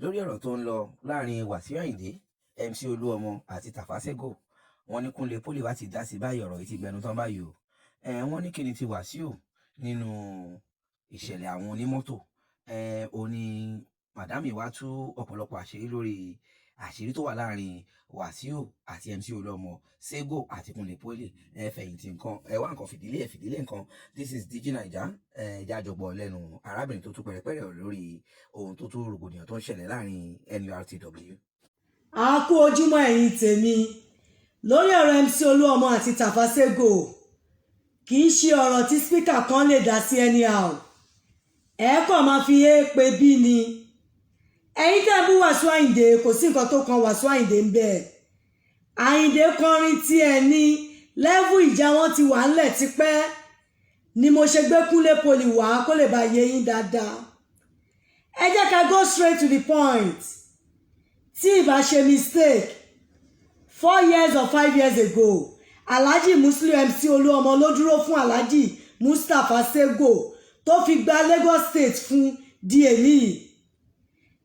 lórí ọ̀rọ̀ tó ń lọ láàrin Wasiu Ayinde MC Olúọmọ àti Tafasego wọ́n ní Kúnlé Poli wá ti dá sí báyìí ọ̀rọ̀ yìí ti gbẹnu tán báyìí o wọ́n ní kíni ti Wasiu nínú ìṣẹ̀lẹ̀ àwọn onímọ́tò ó ní màdámì wá tú ọ̀pọ̀lọpọ̀ àṣírí lórí àṣírí tó wà láàrin Wasiu àti MC Olúọmọ Sego àti Kúnlé Poli fẹ̀yìntì nǹkan wá nǹkan fìdílé nǹkan this is Digi Naija jájọpọ̀ lẹ́nu arábìnrin tó tún pẹ̀rẹ̀pẹ̀rẹ̀ lórí ohun tó tún rògbòdìyàn tó ń ṣẹlẹ̀ láàrin nurtw. a kú ojúmọ́ ẹ̀yin tèmi lórí ọ̀rọ̀ MC Olúọmọ àti Tafasego kì í ṣe ọ̀rọ̀ tí spíkà kan lè dá sí anyhow kàn máa fi pé bí ni ẹ̀yin tẹ́ bú Wasiu Ayinde kò sí nǹkan tó kan Wasiu Ayinde ń bẹ̀ Ayinde kọrin tí ẹ ní lẹ́vù ìjà wọn ti wà ńlẹ̀ tipẹ́ ni mo ṣe gbé Kúnlé Poli wá kó lè bá yé yín dáadáa ẹ jẹ́ ká go straight to the point tí ìbá ṣe mistake 4 years or 5 years ago Alhaji Muslim MC Olúọmọ ló dúró fún Alhaji Mustapha Sego tó fi gba Lagos State fún di èmi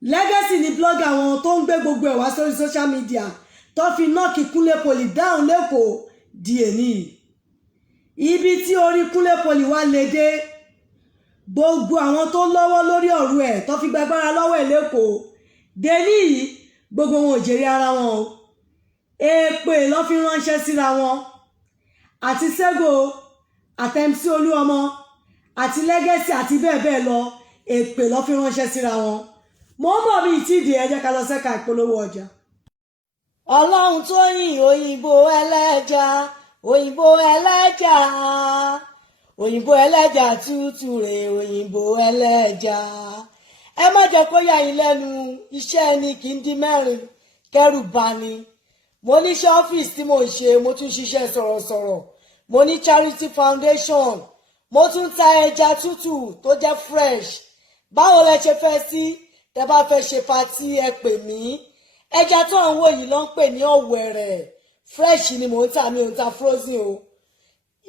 legacy ni blogger wọn tó ń gbé gbogbo ẹ̀ wá sórí social media tó fi nọ́ọ̀kì Kúnlé Poli down lẹ́kọ̀ọ́ di èmi ibi tí orí Kúnlé Poli wá lè dé gbogbo àwọn tó lọ́wọ́ lórí ọ̀rọ̀ ẹ̀ tó fi gbàgbára lọ́wọ́ ẹ̀ lẹ́kọ̀ọ́ délì gbogbo wọn ò jèrè ara wọn o èpè ló fi ránṣẹ́ síra wọn àti Sego àti MC Olúọmọ àti legacy àti bẹ́ẹ̀ bẹ́ẹ̀ lọ èpè ló fi ránṣẹ́ síra wọn mo ń bọ̀ bí ìtìdí ẹ jẹ́ ká lọ sẹ́ka ìpolówó ọjà. Ọlọ́run tó yìn òyìnbó ẹlẹ́ja òyìnbó ẹlẹ́ja òyìnbó ẹlẹ́ja tútù rè òyìnbó ẹlẹ́ja ẹ má jẹ́ kó yà yín lẹ́nu iṣẹ́ ẹni kì í di mẹ́rin kẹ́rù bà ni mo níṣẹ́ ọ́fíìsì tí mo ń ṣe mo tún ṣiṣẹ́ sọ̀rọ̀sọ̀rọ̀ mo ní charity foundation mo tún ta ẹja tútù tó jẹ́ fresh báwo lẹ ṣe fẹ́ sí tẹ́ bá fẹ́ ṣe patí ẹ pè mí ẹja tó ń wò yìí ló ń pè ní ọ̀wẹ̀rẹ̀ fresh ni mò ń tà mí ò ń ta frozen o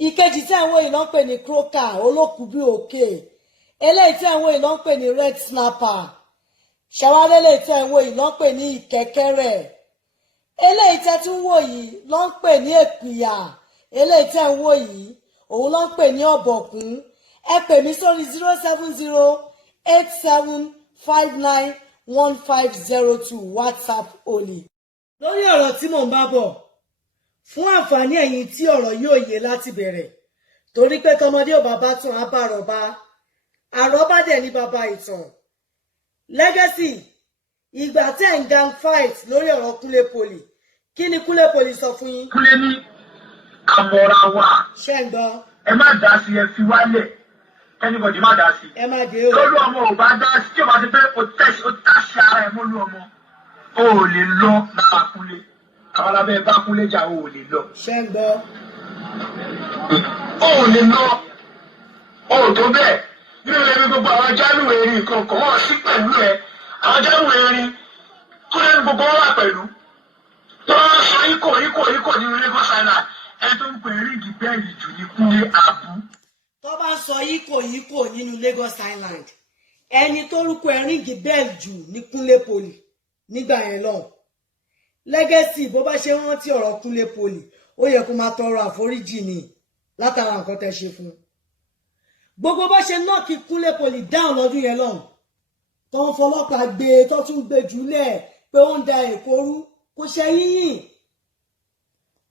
ìkejì tí àwọn yìí ló ń pè ní croaker olókùú bí òkè eléyìí tí àwọn yìí ló ń pè ní red snapper ṣàwárí eléyìí tí àwọn yìí ló ń pè ní ìkẹ́kẹ́rẹ́ eléyìí tí tún wò yìí ló ń pè ní èpìyà eléyìí tí àwọn wò yìí òun ló ń pè ní ọ̀bọ̀kún ẹ pè mí sórí 07087591502 WhatsApp only. lórí ọ̀rọ̀ tí mò ń bá bọ̀ fún àǹfààní ẹ̀yin tí ọ̀rọ̀ yóò yé láti bẹ̀rẹ̀ torí pé tọmọdé ò bàbá tún á bá àrọ́bá àrọ́bá dẹ̀ ní bàbá ìtàn legacy ìgbà tẹ́ ń gang fight lórí ọ̀rọ̀ Kúnlé Poli kí ni Kúnlé Poli sọ fún yín. Kúnlé ní àmọ́ra wa ṣé ń gbọ́. ẹ má dá sí ẹ fi wálẹ̀ anybody má dá sí. ẹ má dé o. lórí ọmọ ò bá dá sí tí o bá ti pé o tẹ̀sí ara ẹ mọ́ lú ọmọ o ò lè lọ lára Kúnlé àwọn alábẹ́ bá Kúnlé jà o ò lè lọ. ṣé ń gbọ́. o ò lè lọ o ò tó bẹ́ẹ̀ nínú ẹbí gbogbo àwọn jálùwẹ̀ erin nǹkan kan wọ́n sí pẹ̀lú ẹ àwọn jálùwẹ̀ erin Kúnlé ní gbogbo wọn wà pẹ̀lú tó ń sọ ikọ̀ nínú Lagos Island ẹ tó ń pè ríǹgì bẹ́ẹ̀lì jù ní Kúnlé àbú. tó bá ń sọ ikọ̀ nínú Lagos Island ẹni tó rúkọ ẹ ríǹgì bẹ́ẹ̀lì jù ní Kúnlé Poli nígbà yẹn lọ legacy bó bá ṣe rántí ọ̀rọ̀ Kúnlé Poli ó yẹ kó máa tọrọ àforíjì ni látara nǹkan tẹ́ ṣe fún un gbogbo bá ṣe náà kí Kúnlé Poli dáhùn lọ́dún yẹn lọ́hùn tó ń fọlọ́pàá gbé tó tún gbé jùlẹ̀ pé ó ń da Èkó rú kò ṣe yíyìn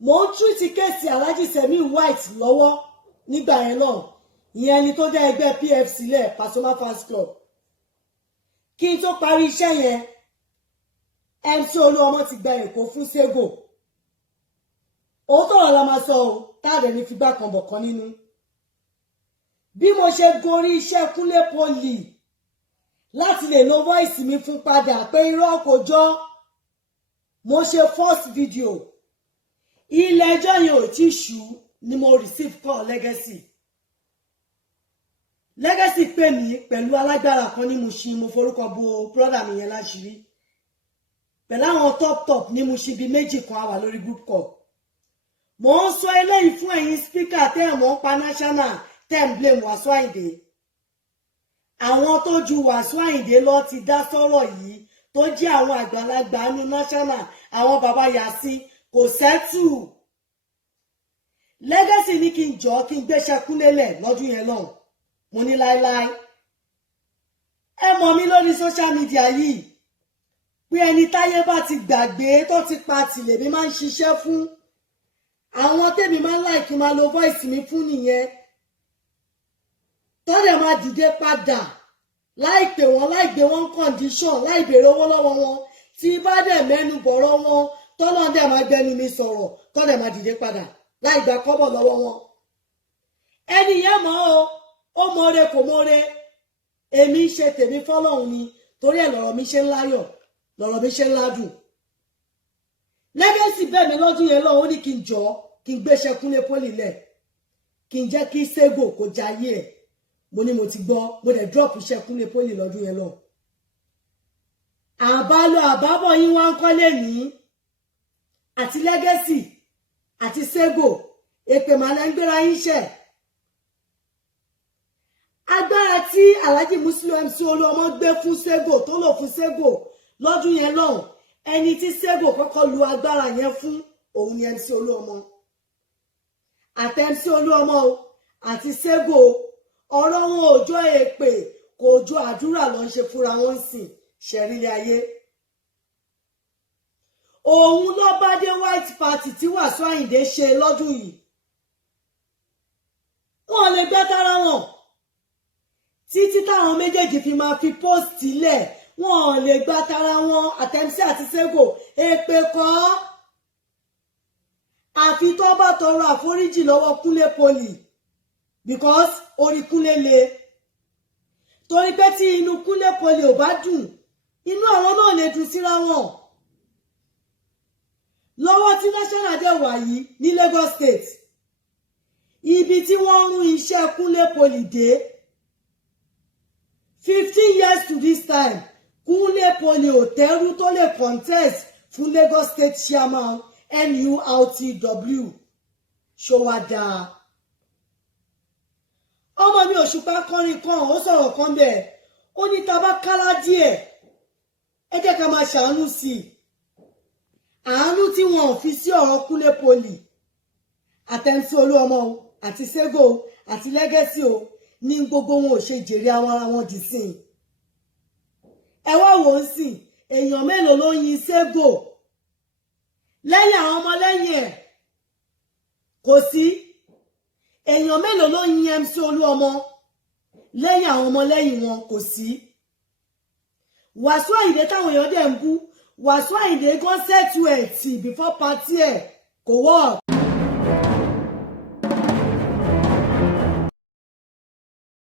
mò ń tú ti kéèsì Alhaji Semi White lọ́wọ́ nígbà yẹn lọ́hùn ìyẹn ẹni tó dá ẹgbẹ́ PF sílẹ̀ Pasuma Fans Club kí n tó parí iṣẹ́ yẹn MC Olúọmọ ti gba Èkó fún Sego òótọ́ ọ̀rọ̀ la máa sọ ọ́ táàdé ní figbá kan bọ̀ kan nínú bí mo ṣe gorí iṣẹ́ Kúnlé Poli láti lè lo voice mi fún padà pé irọ́ kò jọ mo ṣe first video ilé ẹjọ́ yẹn ò tí ṣú ni mo receive call legacy pè mí pẹ̀lú alágbára kan ní Mushin mo forúkọ bo brother mi yẹn láṣìírí pẹ̀lú àwọn top ní Mushin bíi méjì kan àwà lórí group call mo ń sọ eléyìí fún ẹ̀yin speaker tẹ́ ẹ̀ mọ́ pa national tẹ́ ń blame Wasiu Ayinde àwọn tó ju Wasiu Ayinde lọ ti dá sọ́rọ̀ yìí tó jẹ́ àwọn àgbàlagbà ní national àwọn bàbá Yàsí kò sẹ́tù. Legacy ní kí n jọ kí n gbéṣẹ́ kúnlélẹ̀ lọ́dún yẹn náà mo ní láéláé. Ẹ mọ̀ mí lórí social media yìí pé ẹni táyé bá ti gbàgbé tó ti pa tìlèmí máa ń ṣiṣẹ́ fún. Àwọn tèmi máa ń láìkí máa lo voice mi fún nìyẹn. Tọ́lẹ̀ máa dìde padà láì pè wọ́n láì gbé wọn condition láì béèrè owó lọ́wọ́ wọn tí bá dẹ̀ mẹ́nu bọ̀rọ̀ wọn tọ́lọ́ dẹ̀ máa gbẹnu mi sọ̀rọ̀ tọ́lẹ̀ máa dìde padà láì gba kọ́bọ̀ lọ́wọ́ wọn. Ẹni yẹn mọ̀ ó mọ̀ọ́re kò mọ̀ọ́re èmi ń ṣe tèmi fọ́lọ́hun ni torí ẹ̀ lọ̀rọ̀ mi ṣe ń láyọ̀ lọ̀rọ̀ mi ṣe ń ládùn. Legacy bẹ́ẹ̀ mi lọ́dún yẹn lọ́wọ́ ó ní kí n jọ kí n gbéṣẹ́ Kúnlé Pólì lẹ̀ kí n jẹ́ kí Sego kó jayé ẹ̀ mo ní mo ti gbọ́ mo dẹ̀ drop iṣẹ́ Kúnlé Pólì lọ́dún yẹn lọ. Àbálọ àbábọ̀ yín wá ń kọ́lé ní àti Legacy àti Sego èpè màlẹ́ ń gbéra yín ṣẹ̀. Agbára tí Alhaji Muslim MC Olúọmọ gbé fún Sego tó lò fún Sego lọ́dún yẹn lọ́hùn ẹni tí Sego kọ́kọ́ lu agbára yẹn fún òun ni MC Olúọmọ. Àti MC Olúọmọ àti Sego ọ̀rọ̀ wọn ò jọ èpè kò jọ àdúrà ló ń ṣe fúnra wọn sìn ṣẹ̀rílẹ̀ ayé. Òun ló bá dé White Party tí Wàsíù Àyìndé ṣe lọ́dún yìí. Wọn lè gbẹ́ tara wọn títí táwọn méjèèjì fi máa fi post sílẹ̀ wọn lè gbá tara wọn àtẹ̀mísí àti Sego èpè kọ́. Àfi tó bá tọrọ àforíjì lọ́wọ́ Kúnlé Pólì because orí Kúnlé le torí pé tí inú Kúnlé Pólì ò bá dùn inú àwọn náà lè dùn síra wọn. Lọ́wọ́ tí national dẹ̀ wà yìí ní Lagos State ibi tí wọ́n rún iṣẹ́ Kúnlé Pólì dé 15 years to this time Kúnlé Pólì ò tẹ́rú tó lè contest fún Lagos State chairman nurtw ṣòwádà. Ọmọ mi Òṣùpá kọrin kan ó sọ̀rọ̀ kan bẹ́ẹ̀ ó ní tá bá kálá díẹ̀ ẹ jẹ́ ká máa ṣàánú sí i. Àánú tí wọn ò fi sí ọ̀rọ̀ Kúnlé Pólì àtẹ̀mísí Olúọmọ àti Sego àti Legacy ní gbogbo wọn ò ṣe jèrè àwọn ara wọn dì sí i. Ẹ wá wò ó sìn èèyàn mélòó ló yin Sego lẹ́yìn àwọn ọmọ lẹ́yìn ẹ̀ kò sí. Èèyàn mélòó ló yin MC Olúọmọ lẹ́yìn àwọn ọmọ lẹ́yìn wọn kò sí. Wàsíù Àyìndé táwọn èèyàn dẹ̀ ń bú Wàsíù Àyìndé gan settle ẹ̀ tì before party ẹ̀ kò work.